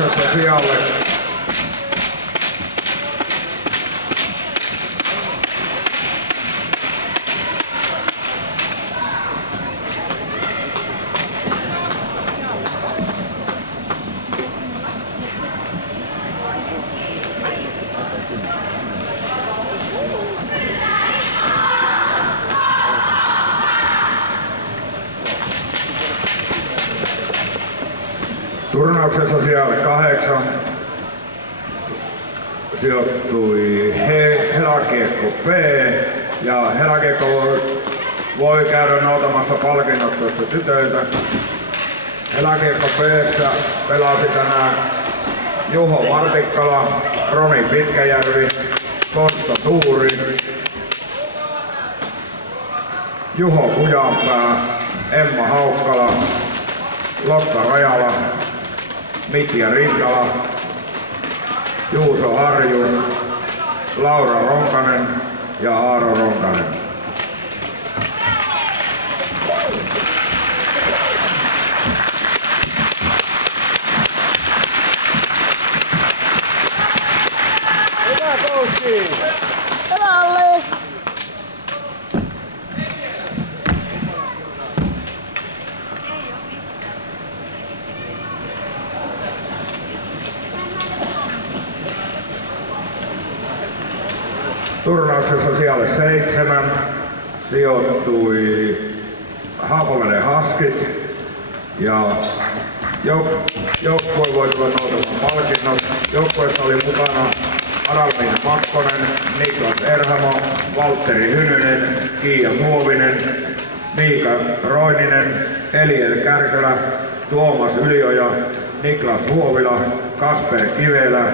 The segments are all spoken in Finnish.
Turnauksessa sijalle Turnauksessa sijalle 8 sijoittui Helakiekko P ja Helakiekko voi käydä noutamassa palkinnot tuosta tytöiltä. Helakiekko P:ssä pelasi tänään Juho Martikkala, Roni Pitkäjärvi, Konsta Tuuri, Juho Kujanpää, Emma Haukkala, Lotta Rajala, Mitja Rinkala, Juuso Harju, Laura Ronkanen ja Aaro Ronkanen. Hyvä coachi! Hyvä Alli! Turnauksessa sijalle 7 sijoittui Haapaveden Haskit ja joukkue voittivat noutamaan palkinnot. Joukkueessa oli mukana Adalmiina Makkonen, Niklas Erhamo, Valtteri Hynynen, Kiia Muovinen, Miika Roininen, Eliel Kärkölä, Tuomas Ylioja, Niklas Huovila, Kasper Kivelä,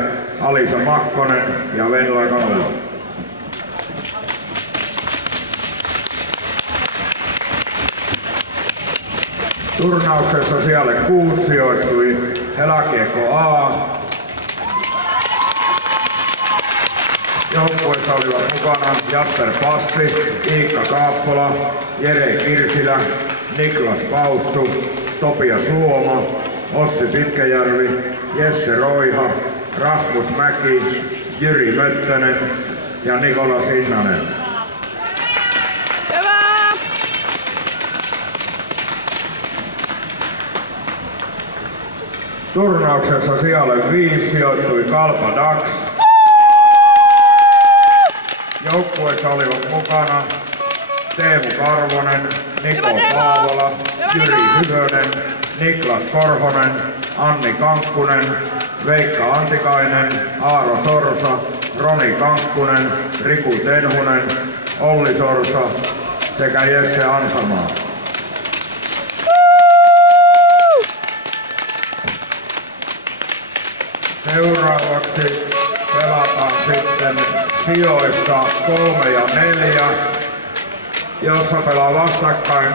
Alisa Makkonen ja Venla Kanula. Turnauksessa sijalle 6 sijoittui Helakiekko A. Joukkueessa olivat mukana Jasper Passi, Iikka Kaappola, Jere Kirsilä, Niklas Paussu, Topias Luoma, Ossi Pitkäjärvi, Jesse Roiha, Rasmus Mäki, Jyri Möttönen ja Nikola Sinnanen. Turnauksessa sijalle 5 sijoittui Kalpa Dax. Joukkueessa olivat mukana Teemu Karvonen, Niko Paavola, Jyri Hyvönen, Niklas Korhonen, Anni Kankkunen, Veikka Antikainen, Aaro Sorsa, Roni Kankkunen, Riku Tenhunen, Olli Sorsa sekä Jesse Ansamaa. Seuraavaksi pelataan sitten sijoissa 3 ja 4, jossa pelaa vastakkain